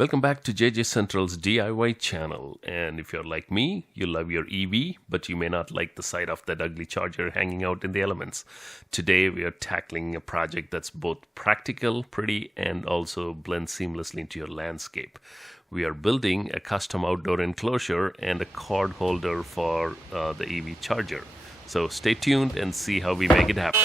Welcome back to JJ Central's DIY channel. And if you're like me, you love your EV, but you may not like the sight of that ugly charger hanging out in the elements. Today we are tackling a project that's both practical, pretty, and also blends seamlessly into your landscape. We are building a custom outdoor enclosure and a cord holder for the EV charger. So stay tuned and see how we make it happen.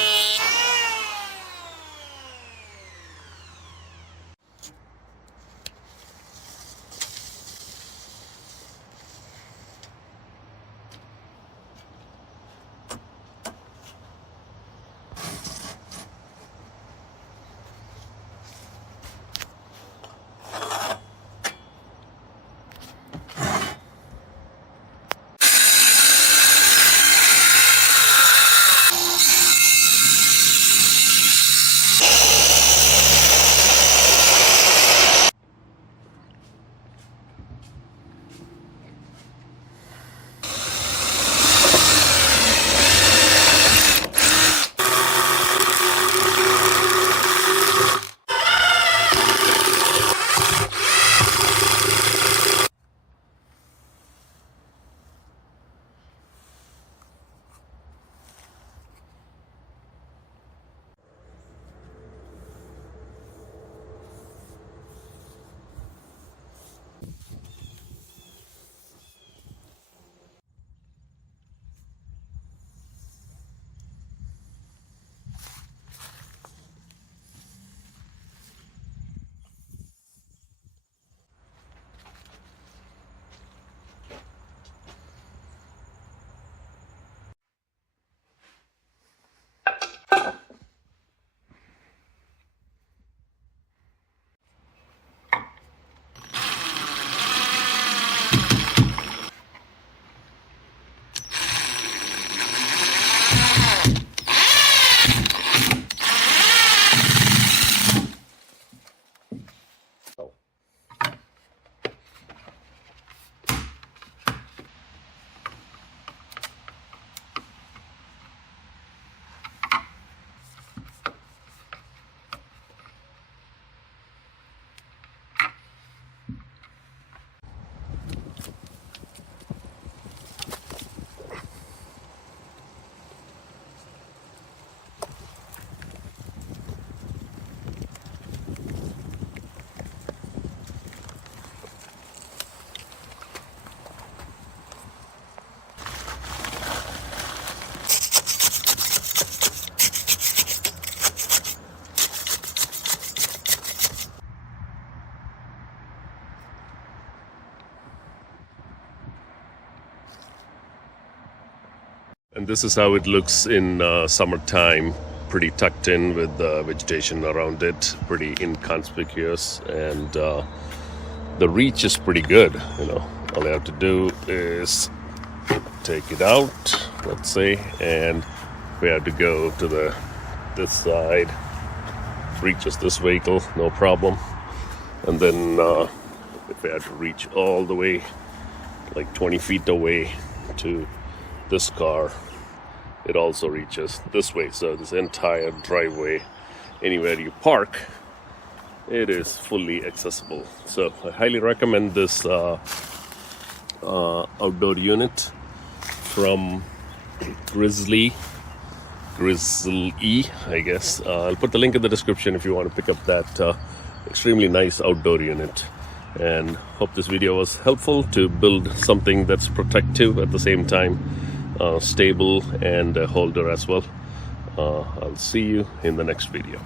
And this is how it looks in summertime, pretty tucked in with vegetation around it, pretty inconspicuous, and the reach is pretty good. All you have to do is take it out, let's say, and we have to go to this side, reaches this vehicle, no problem. And then if we had to reach all the way, like 20 feet away to this car, it also reaches this way. So this entire driveway, anywhere you park, it is fully accessible. So I highly recommend this outdoor unit from Grizzly, I guess. I'll put the link in the description if you want to pick up that extremely nice outdoor unit. And hope this video was helpful to build something that's protective at the same time, stable, and a holder as well. I'll see you in the next video.